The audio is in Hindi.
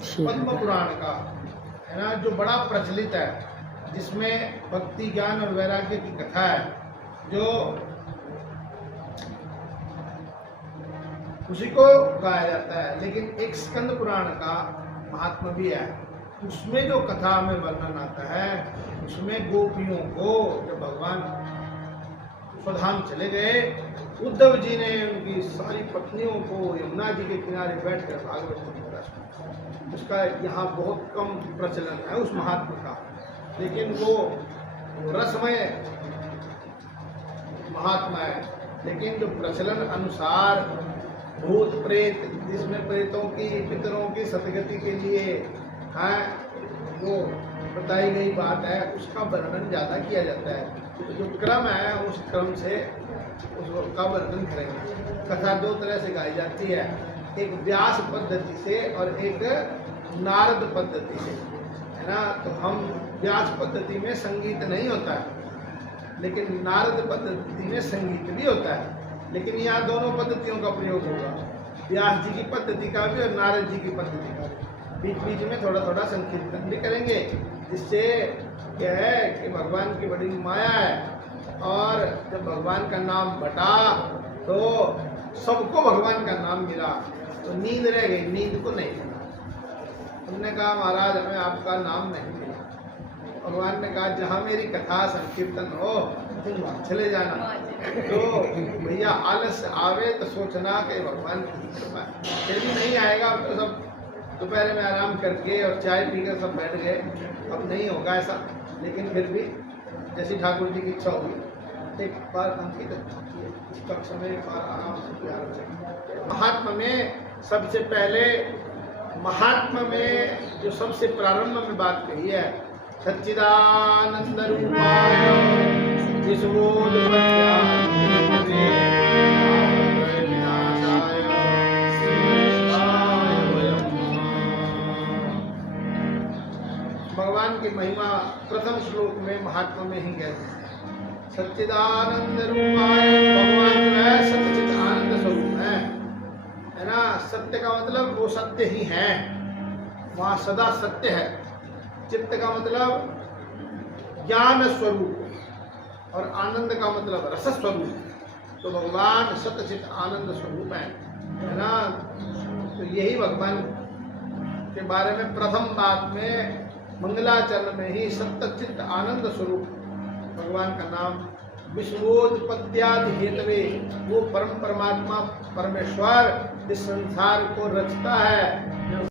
पद्म पुराण का, है ना, जो बड़ा प्रचलित है, जिसमें भक्ति ज्ञान और वैराग्य की कथा है, जो उसी को गाया जाता है। लेकिन एक स्कंद पुराण का महात्मा भी है, उसमें जो कथा में वर्णन आता है, उसमें गोपियों को जब भगवान स्वधाम चले गए, उद्धव जी ने उनकी सारी पत्नियों को यमुना जी के किनारे बैठकर भागवत को पढ़ा। उसका यहाँ बहुत कम प्रचलन है उस महात्मा का, लेकिन वो रसमय महात्मा है। लेकिन जो प्रचलन अनुसार भूत प्रेत, जिसमें प्रेतों की पितरों की सतगति के लिए है, वो बताई गई बात है, उसका वर्णन ज़्यादा किया जाता है। तो जो क्रम है, उस क्रम से उसका वर्णन करेंगे। कथा दो तरह से गाई जाती है, एक व्यास पद्धति से और एक नारद पद्धति से, है ना। तो हम व्यास पद्धति में संगीत नहीं होता है, लेकिन नारद पद्धति में संगीत भी होता है। लेकिन यहाँ दोनों पद्धतियों का प्रयोग होगा, व्यास जी की पद्धति का भी और नारद जी की पद्धति का भी। बीच बीच में थोड़ा थोड़ा संकीर्तन भी करेंगे, जिससे क्या है कि भगवान की बड़ी माया है, और जब भगवान का नाम बटा तो सबको भगवान का नाम मिला, तो नींद रह गई, नींद को नहीं मिला। उन्होंने कहा महाराज हमें आपका नाम नहीं मिला। भगवान ने कहा जहाँ मेरी कथा संकीर्तन हो तुम चले जाना। तो भैया आलस आवे तो सोचना कि भगवान की कृपा है, फिर भी नहीं आएगा। तो सब दोपहर में आराम करके और चाय पीकर सब बैठ गए। अब नहीं होगा ऐसा, लेकिन फिर भी जैसी ठाकुर जी की इच्छा होगी एक बार अंकित इस कक्ष में एक बार आराम से प्यार हो। महात्मा में सबसे पहले, महात्मा में जो सबसे प्रारंभ में बात कही है, सच्चिदानंद रूपाय भगवान की महिमा प्रथम श्लोक में महात्मा में ही कहते हैं। सच्चिदानंद रूपाय, भगवान जो है सच्चिद आनंद स्वरूप है ना। सत्य का मतलब वो सत्य ही है, वहाँ सदा सत्य है। चित्त का मतलब ज्ञान स्वरूप, और आनंद का मतलब रस स्वरूप। तो भगवान सत्यचित आनंद स्वरूप है ना। तो यही भगवान के बारे में प्रथम बात में मंगलाचरण में ही सत्यचित आनंद स्वरूप भगवान का नाम विश्वोत्पत्त्यादि हेतवे, वो परम परमात्मा परमेश्वर इस संसार को रचता है